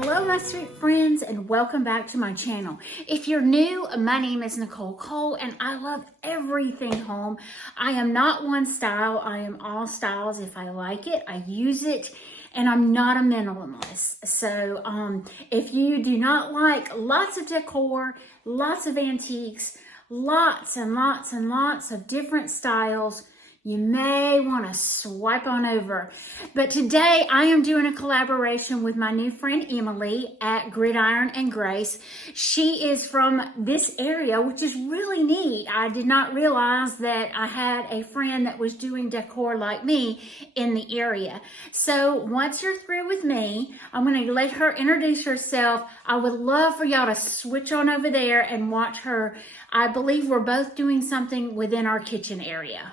Hello my sweet friends, and welcome back to my channel. If you're new, my name is Nicole Cole and I love everything home. I am not one style, I am all styles. If I like it, I use it, and I'm not a minimalist. So if you do not like lots of decor, lots of antiques, lots and lots and lots of different styles, you may want to swipe on over. But today I am doing a collaboration with my new friend Emily at Gridiron and Grace. She is from this area, which is really neat. I did not realize that I had a friend that was doing decor like me in the area. So once you're through with me, I'm going to let her introduce herself. I would love for y'all to switch on over there and watch her. I believe we're both doing something within our kitchen area.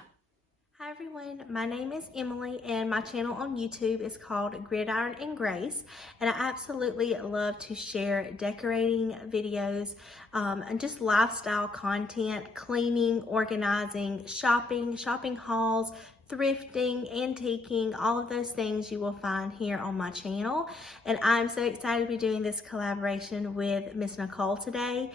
Hi everyone, my name is Emily and my channel on YouTube is called Gridiron and Grace, and I absolutely love to share decorating videos and just lifestyle content, cleaning, organizing, shopping hauls, thrifting, antiquing, all of those things you will find here on my channel. And I'm so excited to be doing this collaboration with Miss Nicole today.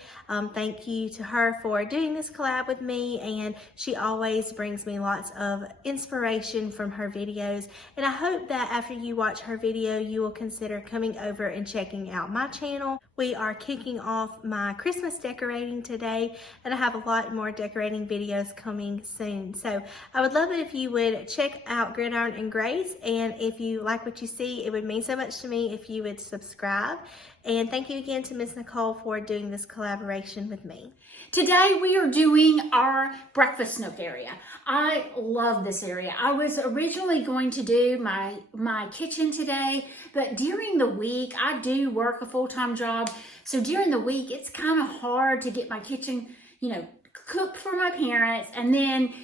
Thank you to her for doing this collab with me, and she always brings me lots of inspiration from her videos. And I hope that after you watch her video, you will consider coming over and checking out my channel. We are kicking off my Christmas decorating today, and I have a lot more decorating videos coming soon. So I would love it if you would check out Gridiron and Grace, and if you like what you see, it would mean so much to me if you would subscribe. And thank you again to Miss Nicole for doing this collaboration with me. Today we are doing our breakfast nook area. I love this area. I was originally going to do my kitchen today, but during the week, I do work a full-time job. So during the week, it's kind of hard to get my kitchen, cooked for my parents and then,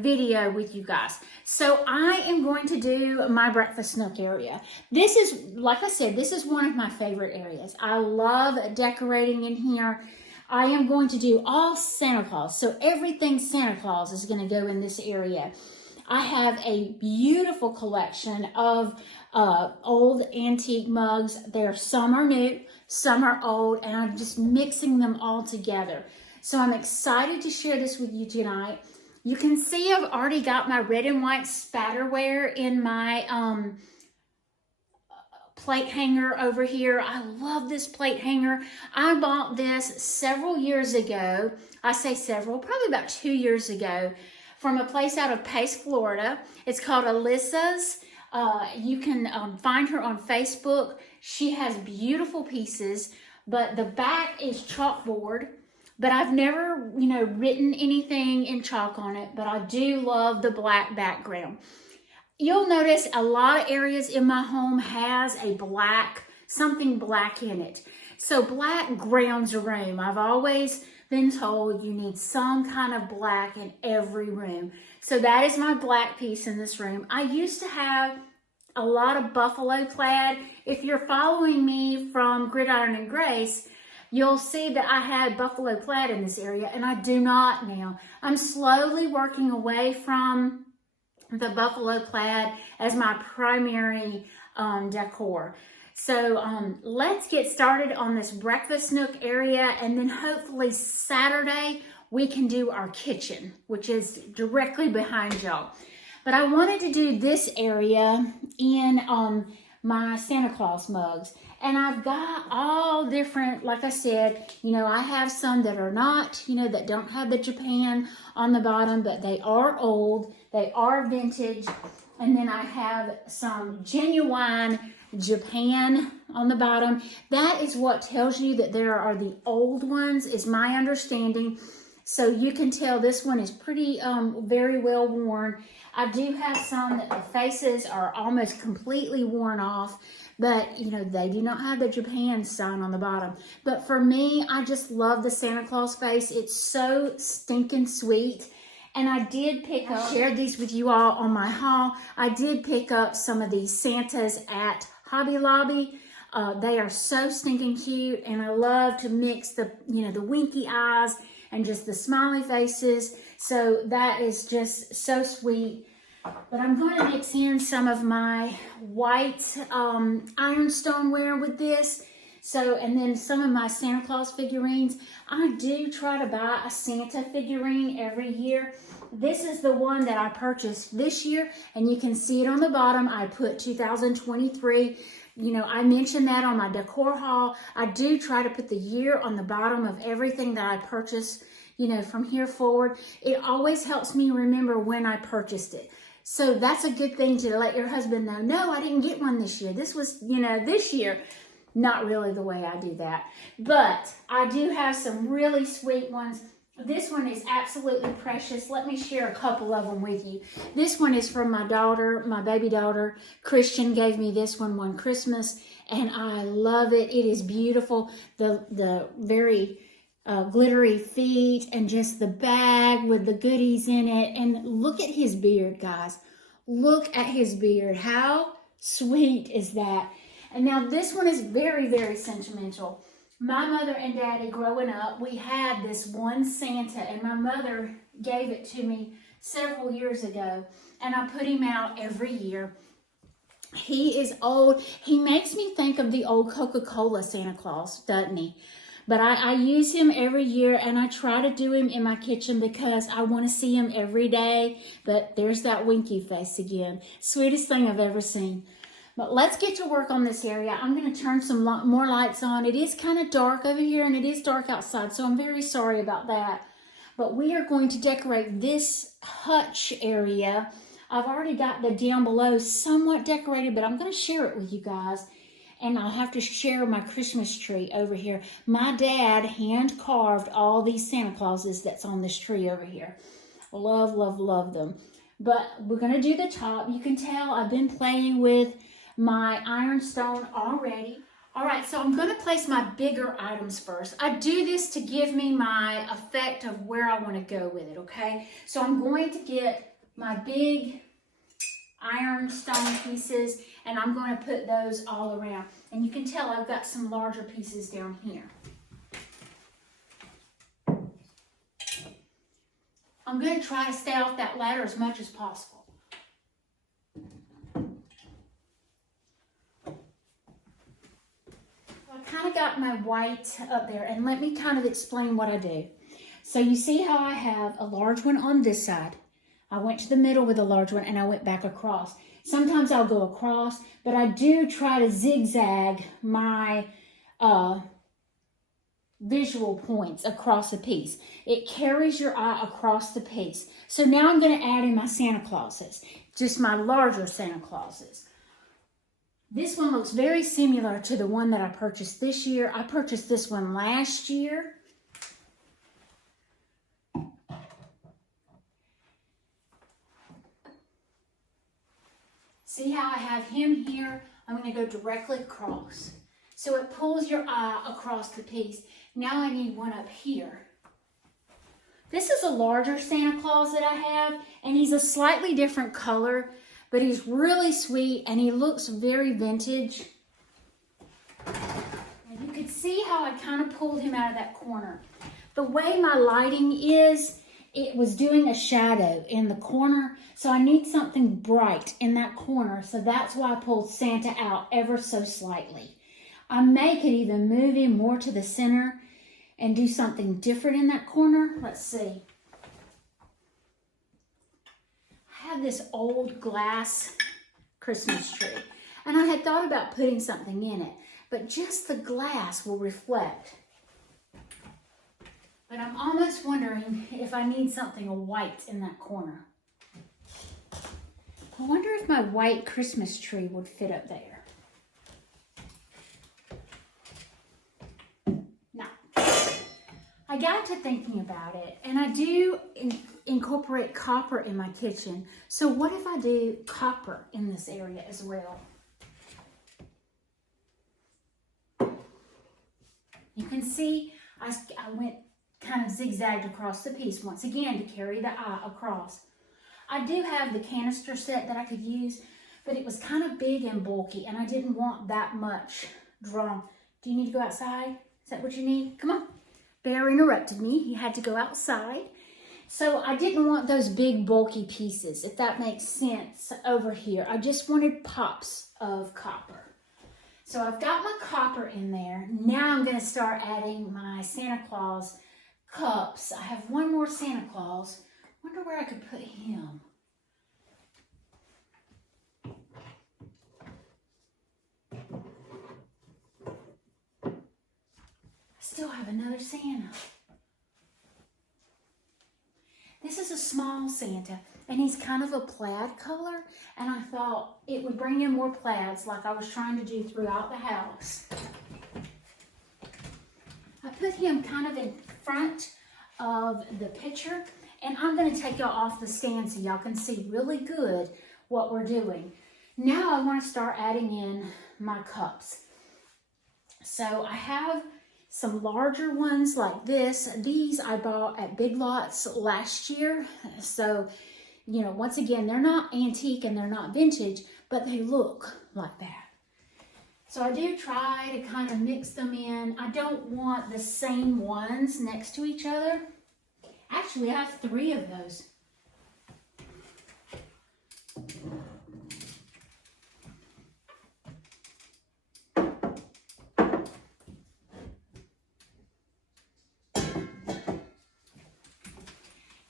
video with you guys. So I am going to do my breakfast nook area. This is, like I said, this is one of my favorite areas. I love decorating in here. I am going to do all Santa Claus. So everything Santa Claus is going to go in this area. I have a beautiful collection of old antique mugs. Some are new, some are old, and I'm just mixing them all together. So I'm excited to share this with you tonight. You can see I've already got my red and white spatterware in my plate hanger over here. I love this plate hanger. I bought this several years ago. I say several, probably about 2 years ago, from a place out of Pace, Florida. It's called Alyssa's. You can find her on Facebook. She has beautiful pieces, but the back is chalkboard. But I've never, written anything in chalk on it, but I do love the black background. You'll notice a lot of areas in my home has something black in it. So black grounds a room. I've always been told you need some kind of black in every room. So that is my black piece in this room. I used to have a lot of buffalo plaid. If you're following me from Gridiron and Grace, you'll see that I had buffalo plaid in this area, and I do not now. I'm slowly working away from the buffalo plaid as my primary decor. So let's get started on this breakfast nook area, and then hopefully Saturday we can do our kitchen, which is directly behind y'all. But I wanted to do this area in my Santa Claus mugs. And I've got all different, like I said, I have some that are not, that don't have the Japan on the bottom, but they are old, they are vintage. And then I have some genuine Japan on the bottom. That is what tells you that there are the old ones, is my understanding. So you can tell this one is pretty, very well worn. I do have some that the faces are almost completely worn off, but they do not have the Japan sign on the bottom. But for me, I just love the Santa Claus face. It's so stinking sweet. And I did pick up, shared these with you all on my haul. I did pick up some of these Santas at Hobby Lobby. They are so stinking cute, and I love to mix the, the winky eyes and just the smiley faces. So that is just so sweet. But I'm going to mix in some of my white ironstone with this. So, and then some of my Santa Claus figurines. I do try to buy a Santa figurine every year. This is the one that I purchased this year, and you can see it on the bottom. I put 2023. You know, I mentioned that on my decor haul. I do try to put the year on the bottom of everything that I purchase, you know, from here forward. It always helps me remember when I purchased it. So that's a good thing to let your husband know. No, I didn't get one this year. This was, you know, this year. Not really the way I do that. But I do have some really sweet ones. This one is absolutely precious. Let me share a couple of them with you. This one is from my daughter, my baby daughter. Christian gave me this one Christmas, and I love it. It is beautiful. The very glittery feet and just the bag with the goodies in it. And look at his beard, guys. Look at his beard. How sweet is that? And now this one is very, very sentimental. My mother and daddy growing up, we had this one Santa, and my mother gave it to me several years ago, and I put him out every year. He is old. He makes me think of the old Coca-Cola Santa Claus, doesn't he? But I use him every year, and I try to do him in my kitchen because I want to see him every day. But there's that winky face again. Sweetest thing I've ever seen. But let's get to work on this area. I'm going to turn some more lights on. It is kind of dark over here, and it is dark outside, so I'm very sorry about that. But we are going to decorate this hutch area. I've already got the down below somewhat decorated, but I'm going to share it with you guys. And I'll have to share my Christmas tree over here. My dad hand carved all these Santa Clauses that's on this tree over here. Love, love, love them. But we're going to do the top. You can tell I've been playing with my ironstone already. All right, so I'm going to place my bigger items first. I do this to give me my effect of where I want to go with it, okay? So I'm going to get my big ironstone pieces, and I'm going to put those all around. And you can tell I've got some larger pieces down here. I'm going to try to stay off that ladder as much as possible. Kind of got my white up there, and let me kind of explain what I do. So you see how I have a large one on this side. I went to the middle with a large one, and I went back across. Sometimes I'll go across, but I do try to zigzag my visual points across a piece. It carries your eye across the piece. So now I'm going to add in my Santa Clauses, just my larger Santa Clauses. This one looks very similar to the one that I purchased this year. I purchased this one last year. See how I have him here? I'm going to go directly across. So it pulls your eye across the piece. Now I need one up here. This is a larger Santa Claus that I have, and he's a slightly different color. But he's really sweet, and he looks very vintage. And you could see how I kind of pulled him out of that corner. The way my lighting is, it was doing a shadow in the corner, so I need something bright in that corner, so that's why I pulled Santa out ever so slightly. I may could even move him more to the center and do something different in that corner. Let's see. Have this old glass Christmas tree, and I had thought about putting something in it, but just the glass will reflect. But I'm almost wondering if I need something white in that corner. I wonder if my white Christmas tree would fit up there. No. I got to thinking about it, and I do incorporate copper in my kitchen. So what if I do copper in this area as well? You can see I went kind of zigzagged across the piece once again to carry the eye across. I do have the canister set that I could use, but it was kind of big and bulky, and I didn't want that much drawn. Do you need to go outside? Is that what you need? Come on. Bear interrupted me. He had to go outside. So I didn't want those big bulky pieces, if that makes sense, over here. I just wanted pops of copper. So I've got my copper in there. Now I'm going to start adding my Santa Claus cups. I have one more Santa Claus. Wonder where I could put him. I still have another Santa. This is a small Santa, and he's kind of a plaid color, and I thought it would bring in more plaids like I was trying to do throughout the house. I put him kind of in front of the picture, and I'm going to take y'all off the stand so y'all can see really good what we're doing. Now I want to start adding in my cups. So I have some larger ones like this. These I bought at Big Lots last year. So, you know, once again, they're not antique and they're not vintage, but they look like that. So I do try to kind of mix them in. I don't want the same ones next to each other. Actually, I have 3 of those.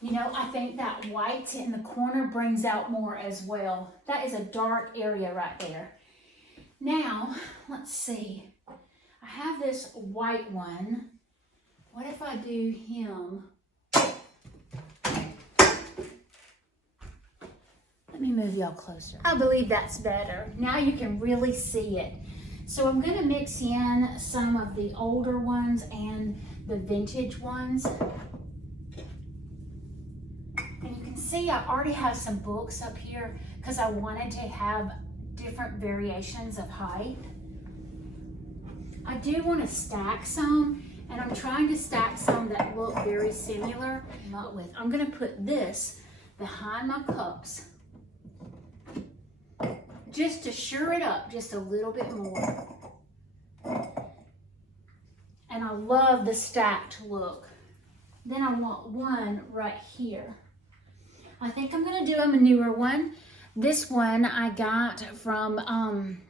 You know, I think that white in the corner brings out more as well. That is a dark area right there. Now, let's see. I have this white one. What if I do him? Let me move y'all closer. I believe that's better. Now you can really see it. So I'm going to mix in some of the older ones and the vintage ones. And you can see I already have some books up here because I wanted to have different variations of height. I do want to stack some, and I'm trying to stack some that look very similar. I'm going to put this behind my cups just to sure it up just a little bit more. And I love the stacked look. Then I want one right here. I think I'm going to do a newer one. This one I got from,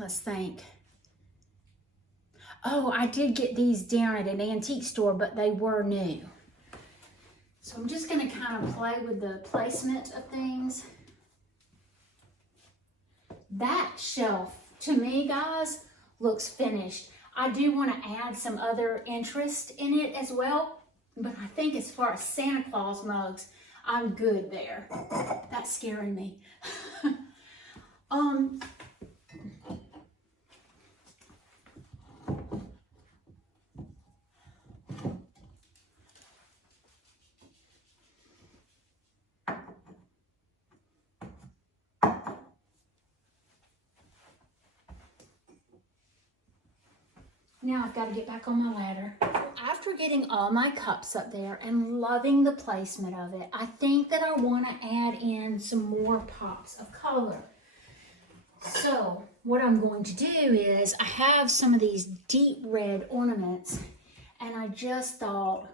let's think. Oh, I did get these down at an antique store, but they were new. So I'm just going to kind of play with the placement of things. That shelf, to me, guys, looks finished. I do want to add some other interest in it as well, but I think as far as Santa Claus mugs, I'm good there. That's scaring me. Now I've got to get back on my ladder. After getting all my cups up there and loving the placement of it, I think that I want to add in some more pops of color. So what I'm going to do is I have some of these deep red ornaments, and I just thought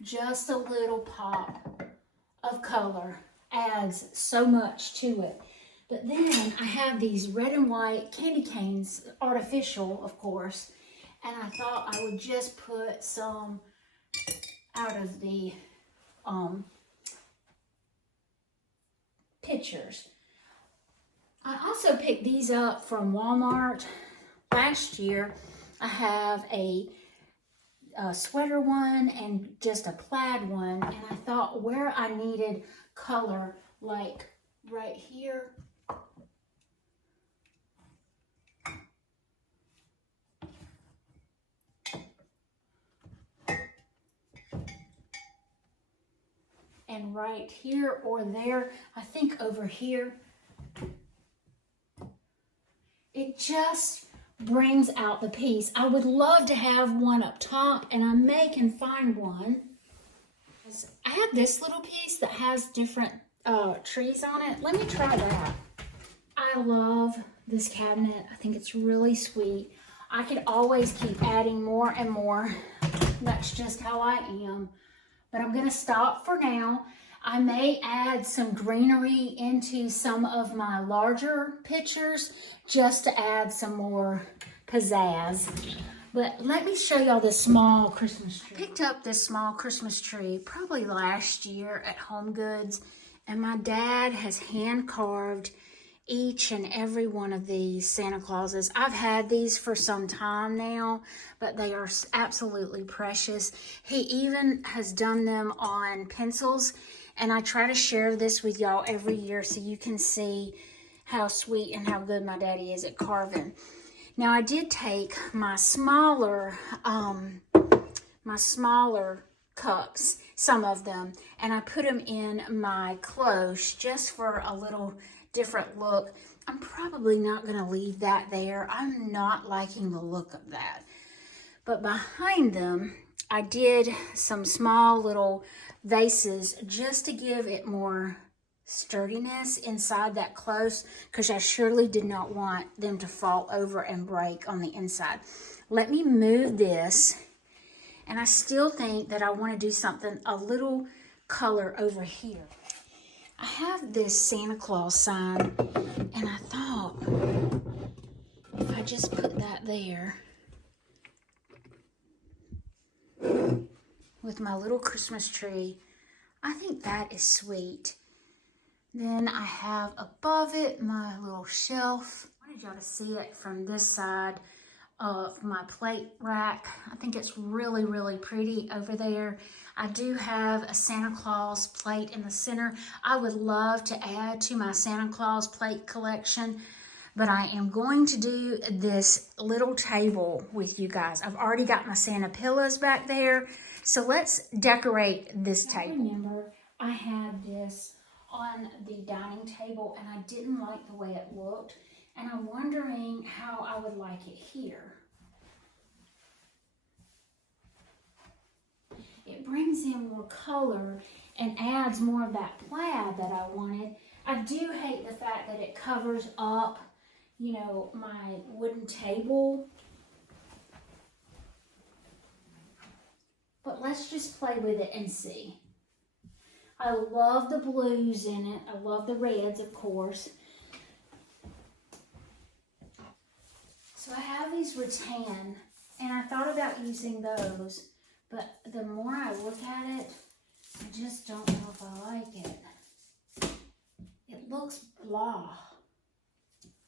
just a little pop of color adds so much to it. But then I have these red and white candy canes, artificial, of course, and I thought I would just put some out of the pictures. I also picked these up from Walmart last year. I have a sweater one and just a plaid one, and I thought where I needed color, like right here, and right here or there, I think over here, it just brings out the piece. I would love to have one up top, and I may can find one. I have this little piece that has different trees on it. Let me try that. I love this cabinet. I think it's really sweet. I could always keep adding more and more. That's just how I am. but I'm gonna stop for now. I may add some greenery into some of my larger pictures just to add some more pizzazz. But let me show y'all this small Christmas tree. I picked up this small Christmas tree probably last year at Home Goods, and my dad has hand carved each and every one of these Santa Clauses. I've had these for some time now, but they are absolutely precious. He even has done them on pencils, and I try to share this with y'all every year so you can see how sweet and how good my daddy is at carving. Now I did take my smaller cups, some of them, and I put them in my cloche just for a little different look. I'm probably not going to leave that there. I'm not liking the look of that. But behind them, I did some small little vases just to give it more sturdiness inside that close, because I surely did not want them to fall over and break on the inside. Let me move this, and I still think that I want to do something a little color over here. I have this Santa Claus sign, and I thought if I just put that there with my little Christmas tree, I think that is sweet. Then I have above it my little shelf. I wanted y'all to see it from this side of my plate rack. I think it's really, really pretty over there. I do have a Santa Claus plate in the center. I would love to add to my Santa Claus plate collection, but I am going to do this little table with you guys. I've already got my Santa pillows back there, so let's decorate this table. I remember I had this on the dining table and I didn't like the way it looked, and I'm wondering how I would like it here. It brings in more color and adds more of that plaid that I wanted. I do hate the fact that it covers up, you know, my wooden table. But let's just play with it and see. I love the blues in it. I love the reds, of course. So I have these rattan, and I thought about using those, but the more I look at it, I just don't know if I like it. It looks blah.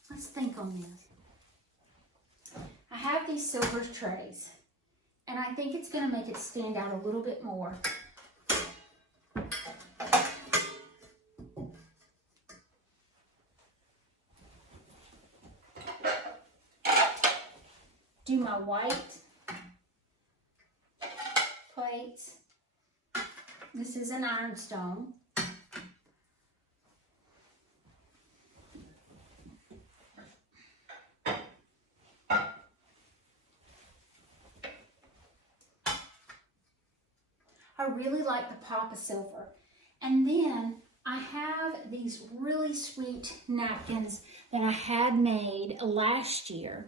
Let's think on this. I have these silver trays, and I think it's going to make it stand out a little bit more. Do my white plates. This is an ironstone. I really like the pop of silver. And then I have these really sweet napkins that I had made last year,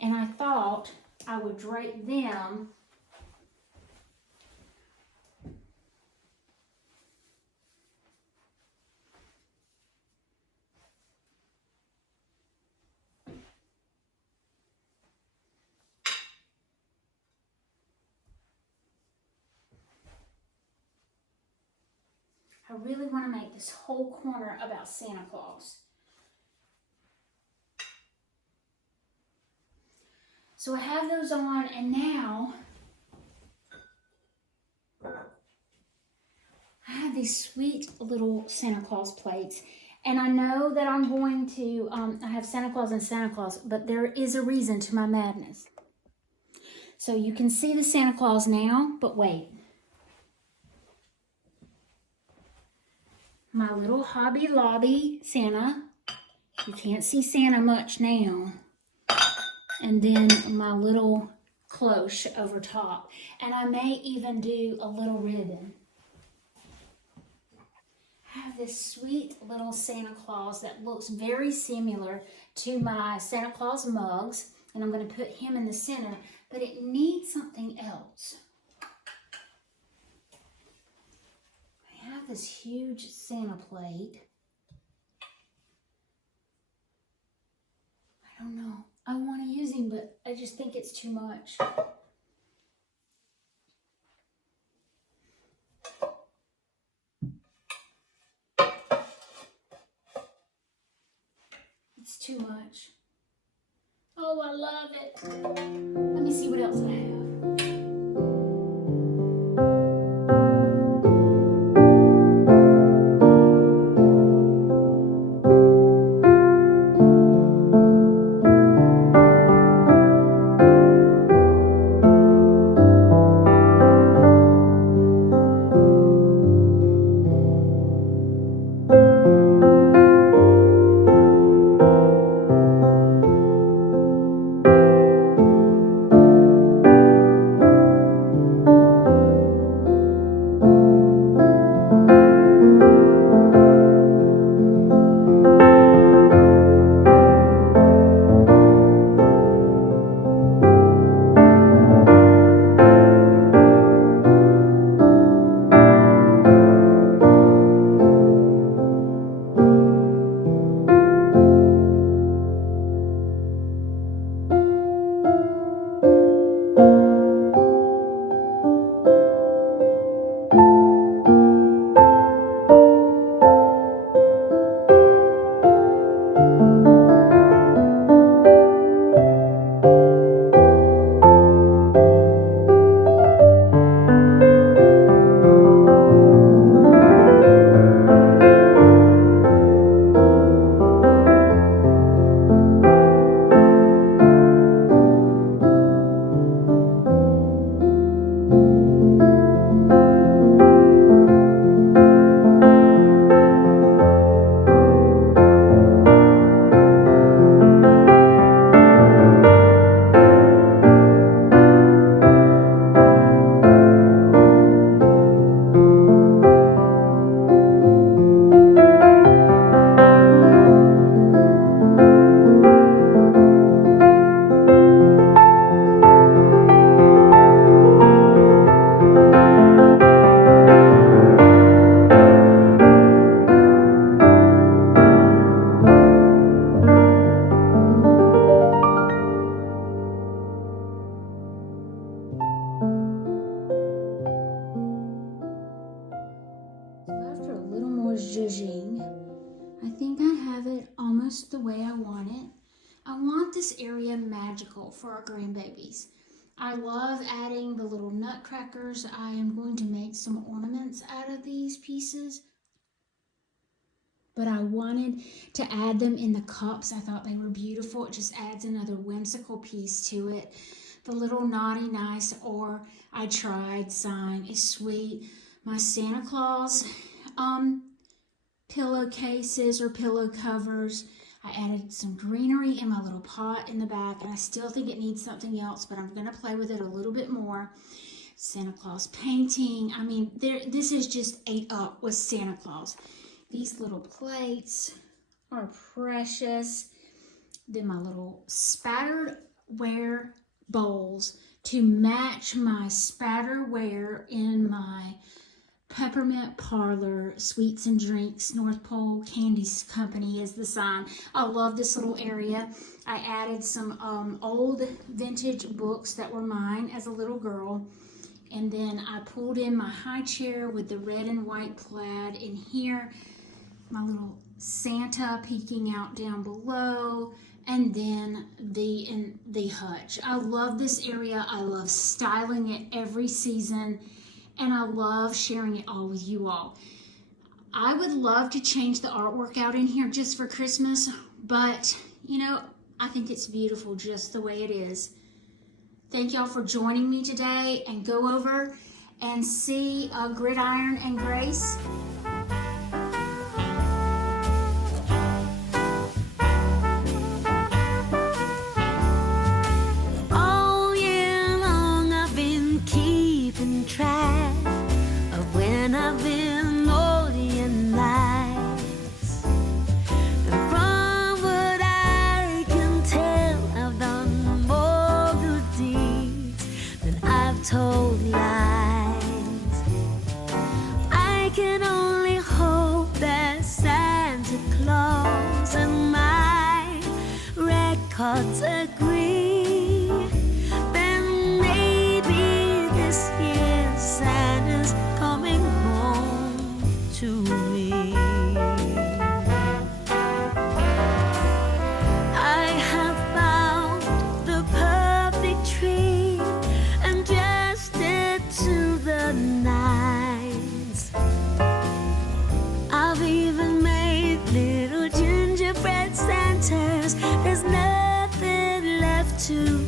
and I thought I would drape them I really want to make this whole corner about Santa Claus. So I have those on, and now I have these sweet little Santa Claus plates. And I know that I'm going to, I have Santa Claus and Santa Claus, but there is a reason to my madness. So you can see the Santa Claus now, but wait. My little Hobby Lobby Santa. You can't see Santa much now. And then my little cloche over top. And I may even do a little ribbon. I have this sweet little Santa Claus that looks very similar to my Santa Claus mugs. And I'm going to put him in the center. But it needs something else. have this huge Santa plate. I don't know. I want to use him, but I just think it's too much. It's too much. Oh, I love it. Let me see what else I have. After a little more zhuzhing, I think I have it almost the way I want it. I want this area magical for our grandbabies. I love adding the little nutcrackers. I am going to make some ornaments out of these pieces. But I wanted to add them in the cups. I thought they were beautiful. It just adds another whimsical piece to it. The little naughty nice or I tried sign is sweet. My Santa Claus pillowcases or pillow covers. I added some greenery in my little pot in the back, and I still think it needs something else, but I'm going to play with it a little bit more. Santa Claus painting. I mean, this is just ate up with Santa Claus. These little plates are precious. Then my little spattered ware bowls to match my spatterware in my Peppermint Parlor Sweets and Drinks North Pole Candy Company is the sign. I love this little area. I added some old vintage books that were mine as a little girl. And then I pulled in my high chair with the red and white plaid in here. My little Santa peeking out down below. And then the hutch. I love this area. I love styling it every season. And I love sharing it all with you all. I would love to change the artwork out in here just for Christmas, but you know, I think it's beautiful just the way it is. Thank y'all for joining me today, and go over and see Gridiron and Grace. All year long I've been keeping track of when I've been naughty and nice. And from what I can tell, I've done more good deeds than I've told lies. I can only cards agree, then maybe this year Santa's coming home to me. I have found the perfect tree and dressed it to the nines. I've even made little gingerbread Santas. There's nothing left to